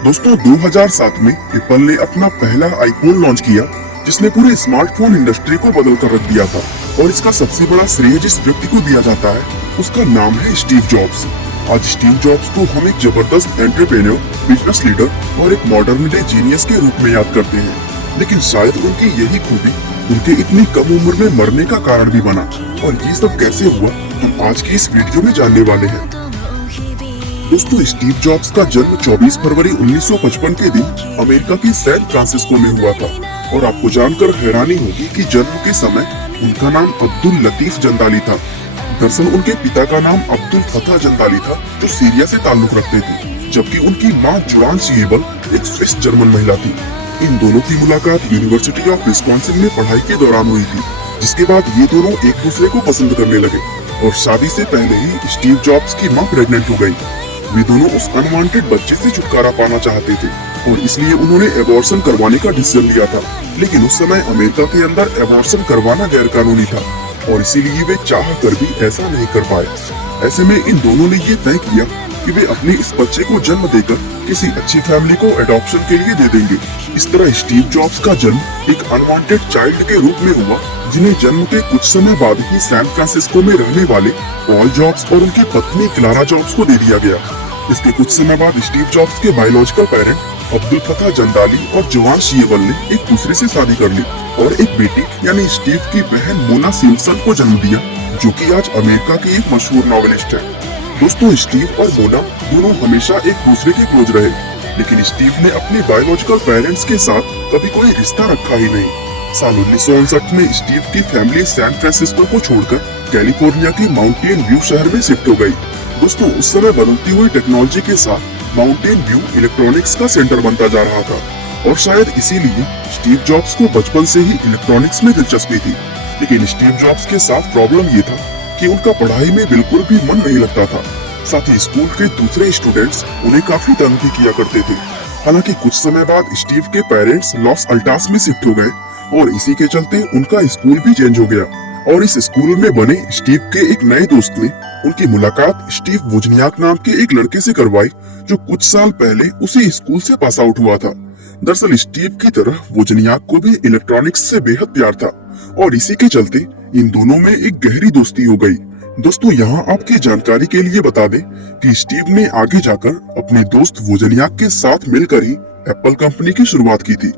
दोस्तों 2007 में एप्पल ने अपना पहला आईफोन लॉन्च किया, जिसने पूरे स्मार्टफोन इंडस्ट्री को बदल कर रख दिया था। और इसका सबसे बड़ा श्रेय जिस व्यक्ति को दिया जाता है, उसका नाम है स्टीव जॉब्स। आज स्टीव जॉब्स को हम एक जबरदस्त एंटरप्रेन्योर, बिजनेस लीडर और एक मॉडर्न डे जीनियस के रूप में याद करते हैं। लेकिन शायद उनकी यही खूबी उनके इतनी कम उम्र में मरने का कारण भी बना। और ये सब कैसे हुआ, हम आज की इस वीडियो में जानने वाले हैं। दोस्तों, स्टीव जॉब्स का जन्म 24 फरवरी 1955 के दिन अमेरिका के सैन फ्रांसिस्को में हुआ था। और आपको जानकर हैरानी होगी कि जन्म के समय उनका नाम अब्दुल लतीफ जंदाली था। दरअसल उनके पिता का नाम अब्दुल फतह जंदाली था, जो सीरिया से ताल्लुक रखते थे, जबकि उनकी मां जुरान शिएबल एक स्विस जर्मन महिला थी। इन दोनों की मुलाकात यूनिवर्सिटी ऑफ विस्कॉन्सिन में पढ़ाई के दौरान हुई थी, जिसके बाद ये दोनों एक दूसरे को पसंद करने लगे। और शादी से पहले ही स्टीव जॉब्स की मां प्रेग्नेंट हो गई। वे दोनों उस अनवांटेड बच्चे से छुटकारा पाना चाहते थे और इसलिए उन्होंने एबॉर्शन करवाने का डिसीजन लिया था। लेकिन उस समय अमेरिका के अंदर एबॉर्शन करवाना गैर कानूनी था और इसीलिए वे चाह कर भी ऐसा नहीं कर पाए। ऐसे में इन दोनों ने ये तय किया कि वे अपने इस बच्चे को जन्म देकर किसी अच्छी फैमिली को एडॉप्शन के लिए दे देंगे। इस तरह स्टीव जॉब्स का जन्म एक अनवांटेड चाइल्ड के रूप में हुआ, जिन्हें जन्म के कुछ समय बाद ही सैन फ्रांसिस्को में रहने वाले पॉल जॉब्स और उनकी पत्नी क्लारा जॉब्स को दे दिया गया। इसके कुछ समय बाद स्टीव जॉब्स के बायोलॉजिकल पेरेंट अब्दुल फतह जंदाली और जुरान शिएबल ने एक दूसरे से शादी कर ली और एक बेटी यानी स्टीव की बहन मोना सिम्पसन को जन्म दिया, जो कि आज अमेरिका की एक मशहूर नॉवेलिस्ट है। दोस्तों, स्टीव और मोना दोनों हमेशा एक दूसरे के क्लोज रहे, लेकिन स्टीव ने अपने बायोलॉजिकल पेरेंट्स के साथ कभी कोई रिश्ता रखा ही नहीं। साल 1959 में स्टीव की फैमिली सैन फ्रांसिस्को को छोड़कर कैलिफोर्निया के माउंटेन व्यू शहर में शिफ्ट हो गई। दोस्तों, उस समय बदलती हुई टेक्नोलॉजी के साथ माउंटेन व्यू इलेक्ट्रॉनिक्स का सेंटर बनता जा रहा था और शायद इसीलिए स्टीव जॉब्स को बचपन से ही इलेक्ट्रॉनिक्स में दिलचस्पी थी। लेकिन स्टीव जॉब्स के साथ प्रॉब्लम ये था कि उनका पढ़ाई में बिल्कुल भी मन नहीं लगता था। साथ ही स्कूल के दूसरे स्टूडेंट्स उन्हें काफी तंग भी किया करते थे। हालांकि कुछ समय बाद स्टीव के पेरेंट्स लॉस अल्टास में शिफ्ट हो गए और इसी के चलते उनका स्कूल भी चेंज हो गया। और इस स्कूल में बने स्टीव के एक नए दोस्त ने उनकी मुलाकात स्टीव वोजनियाक नाम के एक लड़के से करवाई, जो कुछ साल पहले उसी स्कूल से पास आउट हुआ था। दरअसल स्टीव की तरह वोजनियाक को भी इलेक्ट्रॉनिक्स से बेहद प्यार था और इसी के चलते इन दोनों में एक गहरी दोस्ती हो गई। दोस्तों, यहाँ आपकी जानकारी के लिए बता दें कि स्टीव ने आगे जाकर अपने दोस्त वोजनियाक के साथ मिलकर ही एप्पल कंपनी की शुरुआत की थी।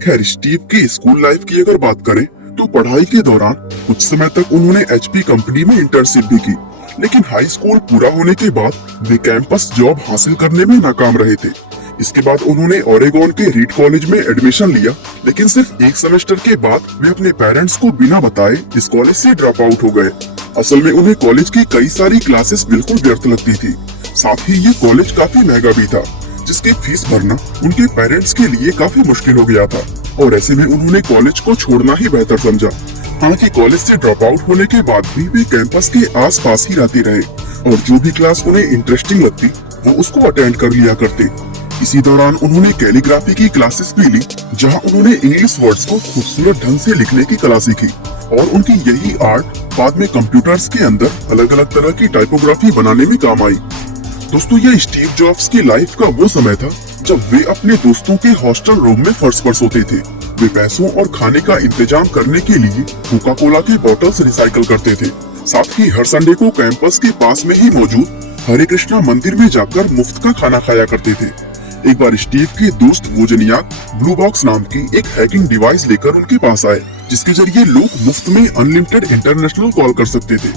खैर, स्टीव की स्कूल लाइफ की अगर बात करें तो पढ़ाई के दौरान कुछ समय तक उन्होंने एचपी कंपनी में इंटर्नशिप भी की, लेकिन हाई स्कूल पूरा होने के बाद वे कैंपस जॉब हासिल करने में नाकाम रहे थे। इसके बाद उन्होंने ओरेगोन के रीड कॉलेज में एडमिशन लिया, लेकिन सिर्फ एक सेमेस्टर के बाद वे अपने पेरेंट्स को बिना बताए इस कॉलेज से ड्रॉप आउट हो गए। असल में उन्हें कॉलेज की कई सारी क्लासेस बिल्कुल व्यर्थ लगती थी। साथ ही ये कॉलेज काफी महंगा भी था, जिसकी फीस भरना उनके पेरेंट्स के लिए काफी मुश्किल हो गया था और ऐसे में उन्होंने कॉलेज को छोड़ना ही बेहतर समझा। हालांकि कॉलेज से ड्रॉप आउट होने के बाद भी वे कैंपस के आसपास ही रहते रहे और जो भी क्लास उन्हें इंटरेस्टिंग लगती वो उसको अटेंड कर लिया करते। इसी दौरान उन्होंने कैलीग्राफी की क्लासेस भी ली, जहां उन्होंने इंग्लिश वर्ड्स को खूबसूरत ढंग से लिखने की कला सीखी और उनकी यही आर्ट बाद में कंप्यूटर्स के अंदर अलग अलग तरह की टाइपोग्राफी बनाने में काम आई। दोस्तों, यह स्टीव जॉब्स की लाइफ का वो समय था जब वे अपने दोस्तों के हॉस्टल रूम में फर्श पर सोते थे। वे पैसों और खाने का इंतजाम करने के लिए कोका कोला के बॉटल्स रिसाइकल करते थे। साथ ही हर संडे को कैंपस के पास में ही मौजूद हरे कृष्णा मंदिर में जाकर मुफ्त का खाना खाया करते थे। एक बार स्टीव के दोस्त वोजनियाक ब्लू बॉक्स नाम की एक हैकिंग डिवाइस लेकर उनके पास आए, जिसके जरिए लोग मुफ्त में अनलिमिटेड इंटरनेशनल कॉल कर सकते थे।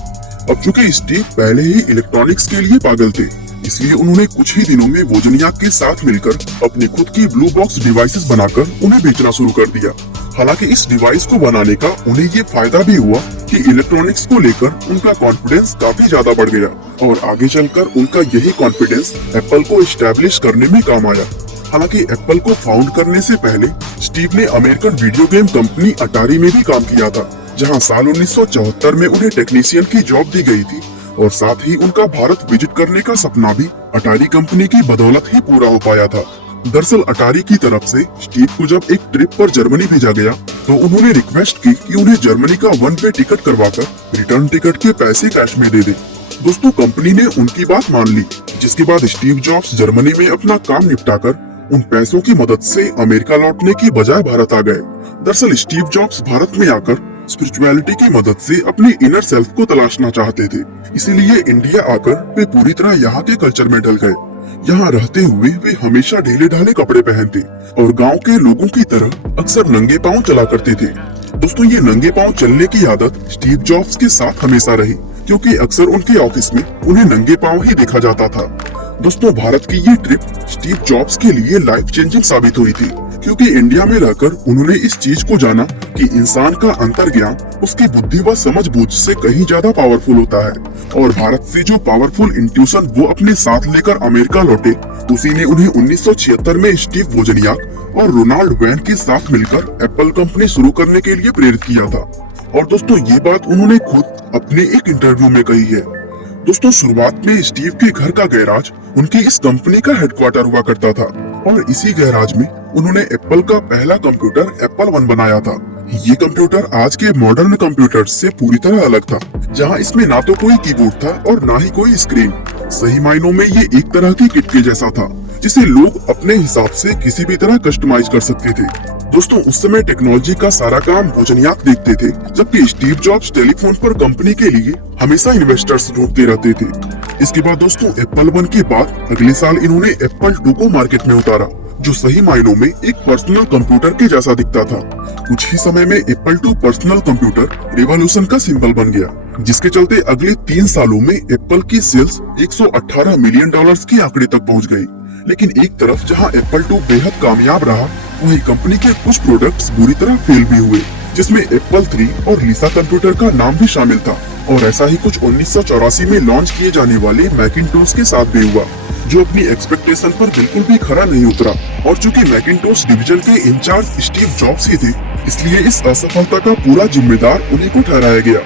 अब चूंकि स्टीव पहले ही इलेक्ट्रॉनिक्स के लिए पागल थे, इसलिए उन्होंने कुछ ही दिनों में वोजनियाक के साथ मिलकर अपनी खुद की ब्लू बॉक्स डिवाइसेस बनाकर उन्हें बेचना शुरू कर दिया। हालांकि इस डिवाइस को बनाने का उन्हें ये फायदा भी हुआ कि इलेक्ट्रॉनिक्स को लेकर उनका कॉन्फिडेंस काफी ज्यादा बढ़ गया और आगे चलकर उनका यही कॉन्फिडेंस एप्पल को एस्टैब्लिश करने में काम आया। हालांकि एप्पल को फाउंड करने से पहले स्टीव ने अमेरिकन वीडियो गेम कंपनी अटारी में भी काम किया था, जहां साल 1974 में उन्हें टेक्नीशियन की जॉब दी गई थी और साथ ही उनका भारत विजिट करने का सपना भी अटारी कंपनी की बदौलत ही पूरा हो पाया था। दरअसल अटारी की तरफ से स्टीव को जब एक ट्रिप पर जर्मनी भेजा गया तो उन्होंने रिक्वेस्ट की कि उन्हें जर्मनी का वन वे टिकट करवाकर रिटर्न टिकट के पैसे कैश में दे दे। दोस्तों कंपनी ने उनकी बात मान ली, जिसके बाद स्टीव जॉब्स जर्मनी में अपना काम निपटाकर उन पैसों की मदद से अमेरिका लौटने की बजाय भारत आ गए। दरअसल स्टीव जॉब्स भारत में आकर स्पिरिचुअलिटी की मदद से अपने इनर सेल्फ को तलाशना चाहते थे। इसीलिए इंडिया आकर वे पूरी तरह यहाँ के कल्चर में ढल गए। यहाँ रहते हुए वे हमेशा ढीले ढाले कपड़े पहनते और गांव के लोगों की तरह अक्सर नंगे पांव चला करते थे। दोस्तों, ये नंगे पांव चलने की आदत स्टीव जॉब्स के साथ हमेशा रही, क्योंकि अक्सर उनके ऑफिस में उन्हें नंगे पांव ही देखा जाता था। दोस्तों, भारत की ये ट्रिप स्टीव जॉब्स के लिए लाइफ चेंजिंग साबित हुई थी, क्योंकि इंडिया में रहकर उन्होंने इस चीज को जाना कि इंसान का अंतर्ज्ञान उसकी बुद्धि व समझबूझ से कहीं ज्यादा पावरफुल होता है। और भारत से जो पावरफुल इंट्यूशन वो अपने साथ लेकर अमेरिका लौटे, उसी ने उन्हें 1976 में स्टीव वोजनियाक और रोनाल्ड वैन के साथ मिलकर एप्पल कंपनी शुरू करने के लिए प्रेरित किया था। और दोस्तों, ये बात उन्होंने खुद अपने एक इंटरव्यू में कही है। दोस्तों, शुरुआत में स्टीव के घर का गैराज उनकी इस कंपनी का हेडक्वार्टर हुआ करता था और इसी गैराज में उन्होंने एप्पल का पहला कंप्यूटर एप्पल 1 बनाया था। ये कंप्यूटर आज के मॉडर्न कंप्यूटर से पूरी तरह अलग था, जहां इसमें ना तो कोई कीबोर्ड था और ना ही कोई स्क्रीन। सही मायनों में ये एक तरह की किट के जैसा था, जिसे लोग अपने हिसाब से किसी भी तरह कस्टमाइज कर सकते थे। दोस्तों, उस समय टेक्नोलॉजी का सारा काम वोजनियाक देखते थे, जबकि स्टीव जॉब्स टेलीफोन पर कंपनी के लिए हमेशा इन्वेस्टर्स ढूंढते रहते थे। इसके बाद दोस्तों, एप्पल 1 के बाद अगले साल इन्होंने एप्पल 2 को मार्केट में उतारा, जो सही मायनों में एक पर्सनल कंप्यूटर के जैसा दिखता था। कुछ ही समय में एप्पल 2 पर्सनल कंप्यूटर रिवॉल्यूशन का सिंबल बन गया, जिसके चलते अगले 3 सालों में एप्पल की सेल्स 118 मिलियन डॉलर्स के आंकड़े तक पहुंच गई। लेकिन एक तरफ जहां एप्पल 2 बेहद कामयाब रहा, वहीं कंपनी के कुछ प्रोडक्ट्स बुरी तरह फेल भी हुए, जिसमें एप्पल 3 और लिसा कंप्यूटर का नाम भी शामिल था। और ऐसा ही कुछ 1984 में लॉन्च किए जाने वाले मैकिंटोश के साथ भी हुआ, जो अपनी एक्सपेक्टेशन पर बिल्कुल भी खरा नहीं उतरा। और चूंकि मैकिंटोश डिवीजन के इंचार्ज स्टीव जॉब्स ही थे, इसलिए इस असफलता का पूरा जिम्मेदार उन्हीं को ठहराया गया।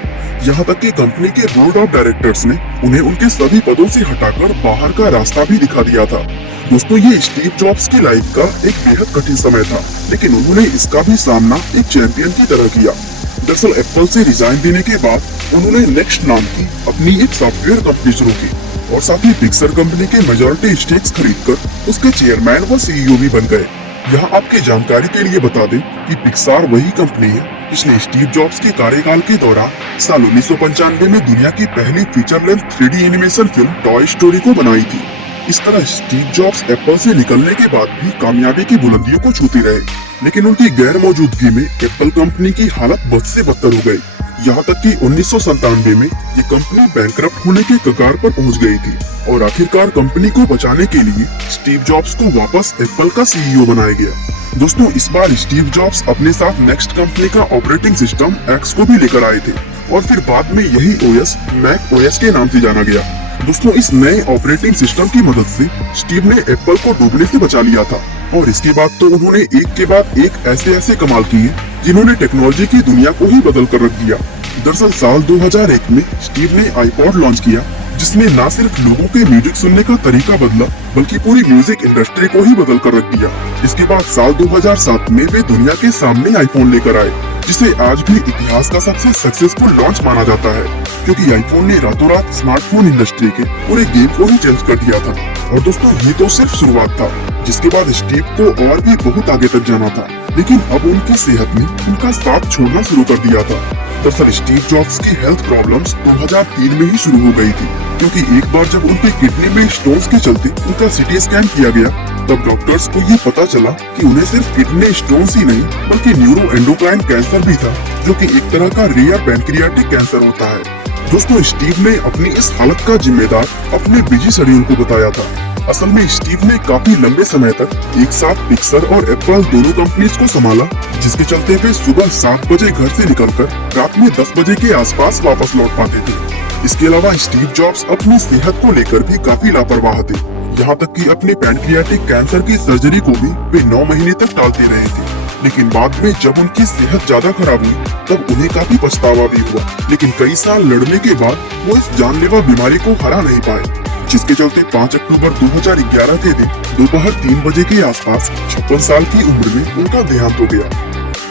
यहाँ तक कि कंपनी के बोर्ड ऑफ डायरेक्टर्स ने उन्हें उनके सभी पदों से हटाकर बाहर का रास्ता भी दिखा दिया था। दोस्तों, ये स्टीव जॉब्स की लाइफ का एक बेहद कठिन समय था, लेकिन उन्होंने इसका भी सामना एक चैंपियन की तरह किया। दरअसल एप्पल से रिजाइन देने के बाद उन्होंने नेक्स्ट नाम की अपनी एक सॉफ्टवेयर कंपनी शुरू की और साथ ही पिक्सर कंपनी के मेजॉरिटी स्टेक्स खरीदकर उसके चेयरमैन व सीईओ भी बन गए। यहाँ आपकी जानकारी के लिए बता दें कि पिक्सार वही कंपनी है जिसने स्टीव जॉब्स के कार्यकाल के दौरान साल 1995 में दुनिया की पहली feature length 3D animation film toy story को बनाई थी। इस तरह स्टीव जॉब्स एप्पल से निकलने के बाद भी कामयाबी की बुलंदियों को छूते रहे, लेकिन उनकी गैर मौजूदगी में एप्पल कंपनी की हालत बद से बदतर हो गई। यहाँ तक कि 1997 में ये कंपनी बैंकरप्ट होने के कगार पर पहुँच गई थी और आखिरकार कंपनी को बचाने के लिए स्टीव जॉब्स को वापस एप्पल का सीईओ बनाया गया। दोस्तों, इस बार स्टीव जॉब्स अपने साथ नेक्स्ट कंपनी का ऑपरेटिंग सिस्टम एक्स को भी लेकर आए थे और फिर बाद में यही ओएस मैक ओएस के नाम से जाना गया। दोस्तों, इस नए ऑपरेटिंग सिस्टम की मदद से स्टीव ने एप्पल को डूबने से बचा लिया था और इसके बाद तो उन्होंने एक के बाद एक ऐसे कमाल किए जिन्होंने टेक्नोलॉजी की दुनिया को ही बदल कर रख दिया। दरअसल साल 2001 में स्टीव ने आईपॉड लॉन्च किया, जिसने न सिर्फ लोगों के म्यूजिक सुनने का तरीका बदला, बल्कि पूरी म्यूजिक इंडस्ट्री को ही बदल कर रख दिया। इसके बाद साल 2007 में वे दुनिया के सामने आईफोन लेकर आए, जिसे आज भी इतिहास का सबसे सक्सेसफुल लॉन्च माना जाता है, क्योंकि आईफोन ने रातों रात स्मार्टफोन इंडस्ट्री के पूरे गेम को ही चेंज कर दिया था। और दोस्तों, ये तो सिर्फ शुरुआत था, जिसके बाद स्टीव को और भी बहुत आगे तक जाना था, लेकिन अब उनकी सेहत ने उनका साथ छोड़ना शुरू कर दिया था। दरअसल स्टीव जॉब्स की हेल्थ प्रॉब्लम्स 2003 में ही शुरू हो गई थी, क्योंकि एक बार जब उनके किडनी में स्टोन्स के चलते उनका सीटी स्कैन किया गया, तब डॉक्टर्स को ये पता चला कि उन्हें सिर्फ किडनी स्टोन्स ही नहीं बल्कि न्यूरो एंडोक्राइन कैंसर भी था, जो कि एक तरह का रेयर पैनक्रियाटिक कैंसर होता है। दोस्तों, स्टीव ने अपनी इस हालत का जिम्मेदार अपने बिजी शेड्यूल को बताया था। असल में स्टीव ने काफी लंबे समय तक एक साथ पिक्सर और एप्पल दोनों कंपनीज को संभाला, जिसके चलते वे सुबह 7 बजे घर से निकलकर रात में 10 बजे के आसपास वापस लौट पाते थे। इसके अलावा स्टीव जॉब्स अपनी सेहत को लेकर भी काफी लापरवाह थे, यहाँ तक कि अपने पैनक्रियाटिक कैंसर की सर्जरी को भी वे 9 महीने तक टालते रहे थे। लेकिन बाद में जब उनकी सेहत ज्यादा खराब हुई, तब उन्हें काफी पछतावा भी हुआ, लेकिन कई साल लड़ने के बाद वो इस जानलेवा बीमारी को हरा नहीं पाए, जिसके चलते 5 अक्टूबर 2011 के दिन दोपहर 3 बजे के आसपास 56 साल की उम्र में उनका देहांत हो गया।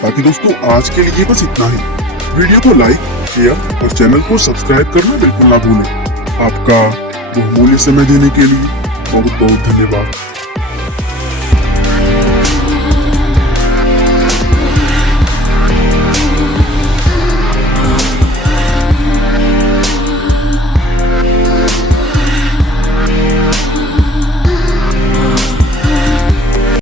बाकी दोस्तों, आज के लिए बस इतना ही। वीडियो को लाइक, शेयर और चैनल को सब्सक्राइब करना बिल्कुल ना भूलें। आपका बहुमूल्य समय देने के लिए बहुत बहुत धन्यवाद।